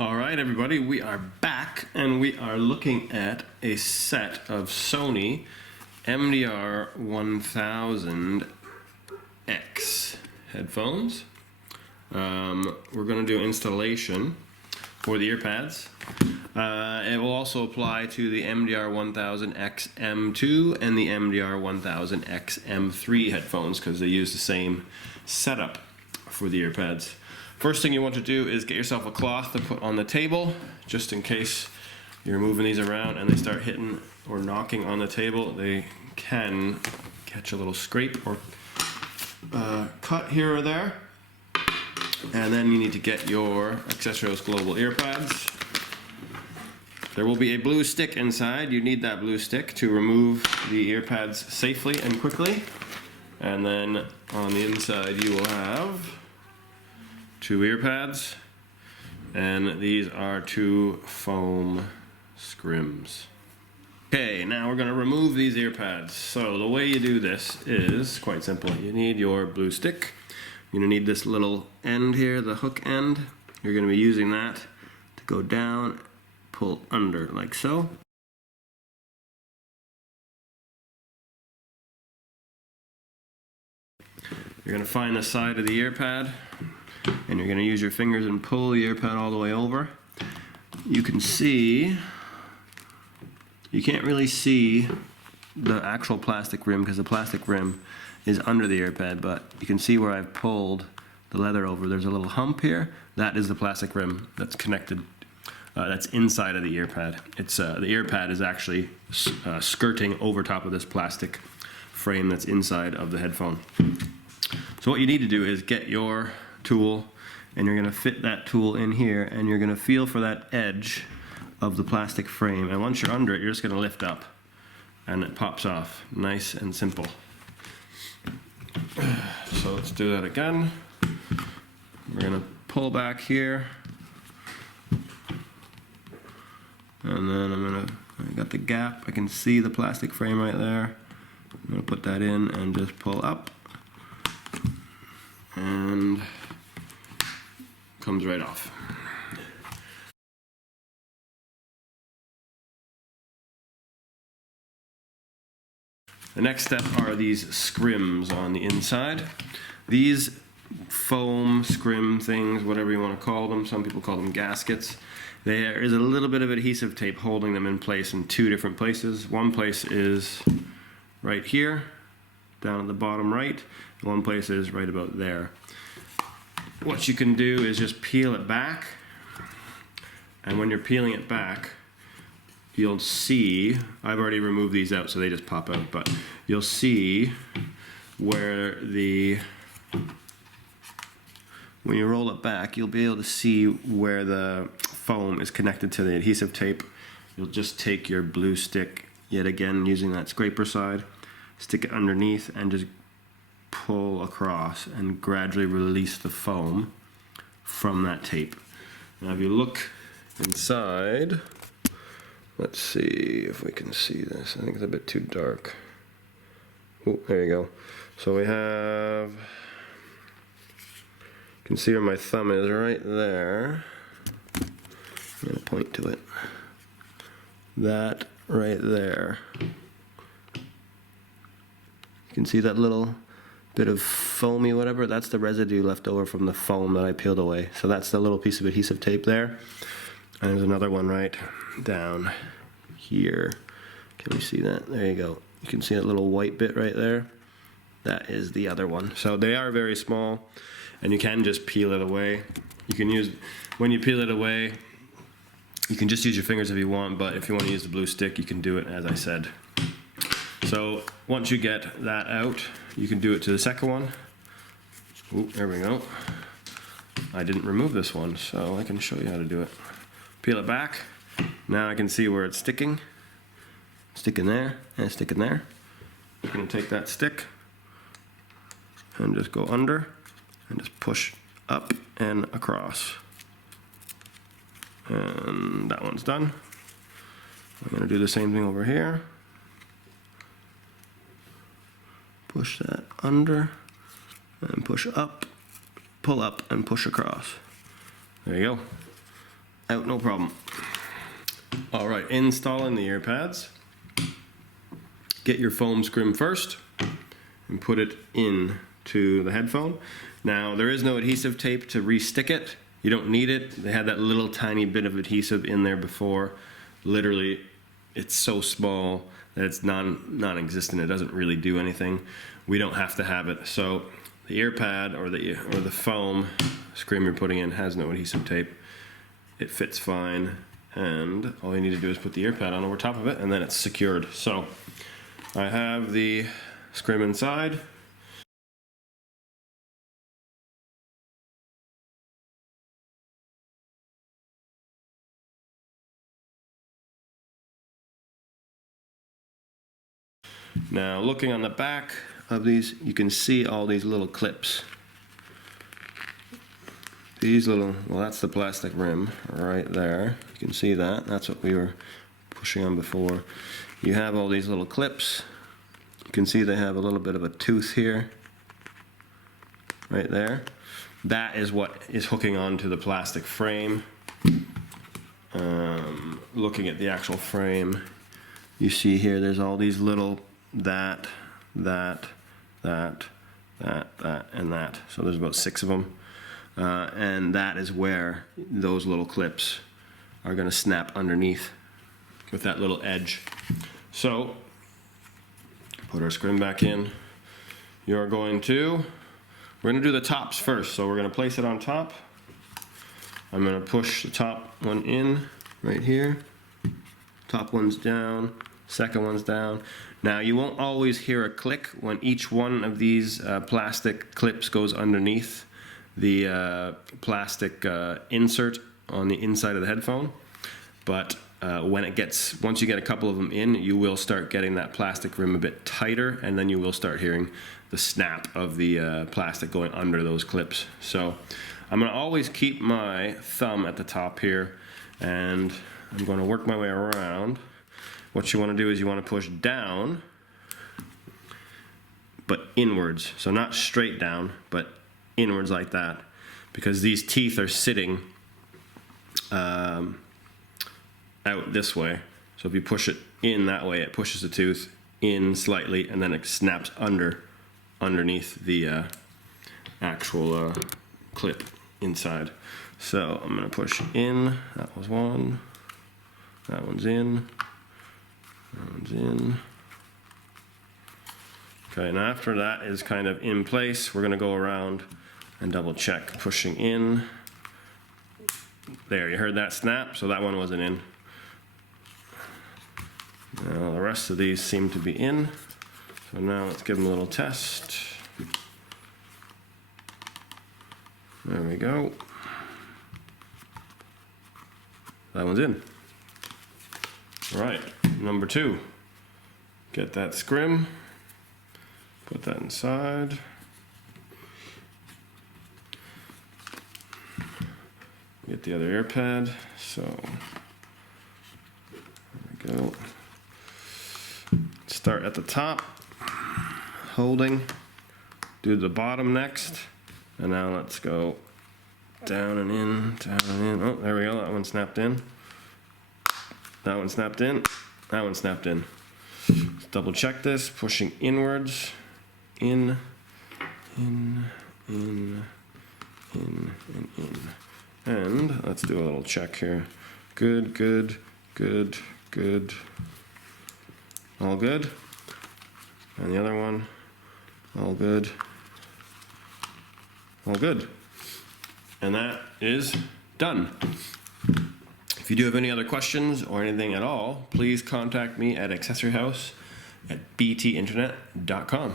Alright everybody, we are back and we are looking at a set of Sony MDR-1000X headphones. We're going to do installation for the ear pads. It will also apply to the MDR-1000XM2 and the MDR-1000XM3 headphones because they use the same setup for the ear pads. First thing you want to do is get yourself a cloth to put on the table, just in case you're moving these around and they start hitting or knocking on the table. They can catch a little scrape or cut here or there. And then you need to get your Accessorios Global ear pads. There will be a blue stick inside. You need that blue stick to remove the ear pads safely and quickly. And then on the inside you will have 2 ear pads, and these are 2 foam scrims. Okay, now we're going to remove these ear pads. So the way you do this is quite simple. You need your blue stick. You're going to need this little end here, the hook end. You're going to be using that to go down, pull under like so. You're going to find the side of the ear pad, and you're going to use your fingers and pull the ear pad all the way over. You can see, you can't really see the actual plastic rim because the plastic rim is under the ear pad, but you can see where I've pulled the leather over. There's a little hump here. That is the plastic rim that's connected, that's inside of the ear pad. It's the ear pad is actually skirting over top of this plastic frame that's inside of the headphone. So what you need to do is get your tool, and you're going to fit that tool in here, and you're going to feel for that edge of the plastic frame, and once you're under it, you're just going to lift up and it pops off. Nice and simple. So let's do that again. We're going to pull back here, and then I got the gap, I can see the plastic frame right there. I'm going to put that in and just pull up, and comes right off. The next step are these scrims on the inside. These foam scrim things, whatever you want to call them, some people call them gaskets. There is a little bit of adhesive tape holding them in place in 2 different places. One place is right here, down at the bottom right. One place is right about there. What you can do is just peel it back, and when you're peeling it back, you'll see, I've already removed these out so they just pop out, but you'll see where when you roll it back, you'll be able to see where the foam is connected to the adhesive tape. You'll just take your blue stick, yet again using that scraper side, stick it underneath and just pull across and gradually release the foam from that tape. Now if you look inside, let's see if we can see this. I think it's a bit too dark. Oh, there you go. So we have, you can see where my thumb is right there. I'm going to point to it. That right there. You can see that little bit of foamy whatever, that's the residue left over from the foam that I peeled away. So that's the little piece of adhesive tape there. And there's another one right down here. Can we see that? There you go. You can see that little white bit right there. That is the other one. So they are very small, and you can just peel it away. You can use, when you peel it away, you can just use your fingers if you want, but if you want to use the blue stick, you can do it as I said. So once you get that out, you can do it to the second one. Ooh, there we go. I didn't remove this one, so I can show you how to do it. Peel it back. Now I can see where it's sticking. Stick in there, and stick in there. You're going to take that stick and just go under and just push up and across. And that one's done. I'm going to do the same thing over here. Push that under and push up, pull up and push across. There you go. out no problem. All right, installing the ear pads. Get your foam scrim first and put it into the headphone. Now, there is no adhesive tape to re-stick it. You don't need it. They had that little tiny bit of adhesive in there before. Literally, it's so small that it's non-existent. It doesn't really do anything. We don't have to have it. So the ear pad or the foam scrim you're putting in has no adhesive tape. It fits fine, and all you need to do is put the ear pad on over top of it, and then it's secured. So I have the scrim inside. Now, looking on the back of these, you can see all these little clips. These little, well, that's the plastic rim right there. You can see that. That's what we were pushing on before. You have all these little clips. You can see they have a little bit of a tooth here, right there. That is what is hooking onto the plastic frame. Looking at the actual frame, you see here there's all these little that, and that. So there's about 6 of them. And that is where those little clips are going to snap underneath with that little edge. So, put our scrim back in. We're going to do the tops first. So we're going to place it on top. I'm going to push the top one in right here. Top one's down, second one's down. Now, you won't always hear a click when each one of these plastic clips goes underneath the plastic insert on the inside of the headphone. But once you get a couple of them in, you will start getting that plastic rim a bit tighter, and then you will start hearing the snap of the plastic going under those clips. So I'm going to always keep my thumb at the top here, and I'm going to work my way around. What you want to do is you want to push down, but inwards. So not straight down, but inwards like that, because these teeth are sitting out this way. So if you push it in that way, it pushes the tooth in slightly, and then it snaps underneath the actual clip inside. So I'm going to push in. That was one. That one's in. That one's in. Okay, and after that is kind of in place, we're going to go around and double check, pushing in. There, you heard that snap, so that one wasn't in. Now the rest of these seem to be in. So now let's give them a little test. There we go. That one's in. All right, number 2. Get that scrim. Put that inside. Get the other ear pad. So there we go. Start at the top, holding. Do the bottom next. And now let's go down and in, down and in. Oh, there we go. That one snapped in. That one snapped in. That one snapped in. Let's double check this. Pushing inwards. In, and in. And let's do a little check here. Good, good, good, good. All good. And the other one. All good. All good. And that is done. If you do have any other questions or anything at all, please contact me at accessoryhouse@btinternet.com.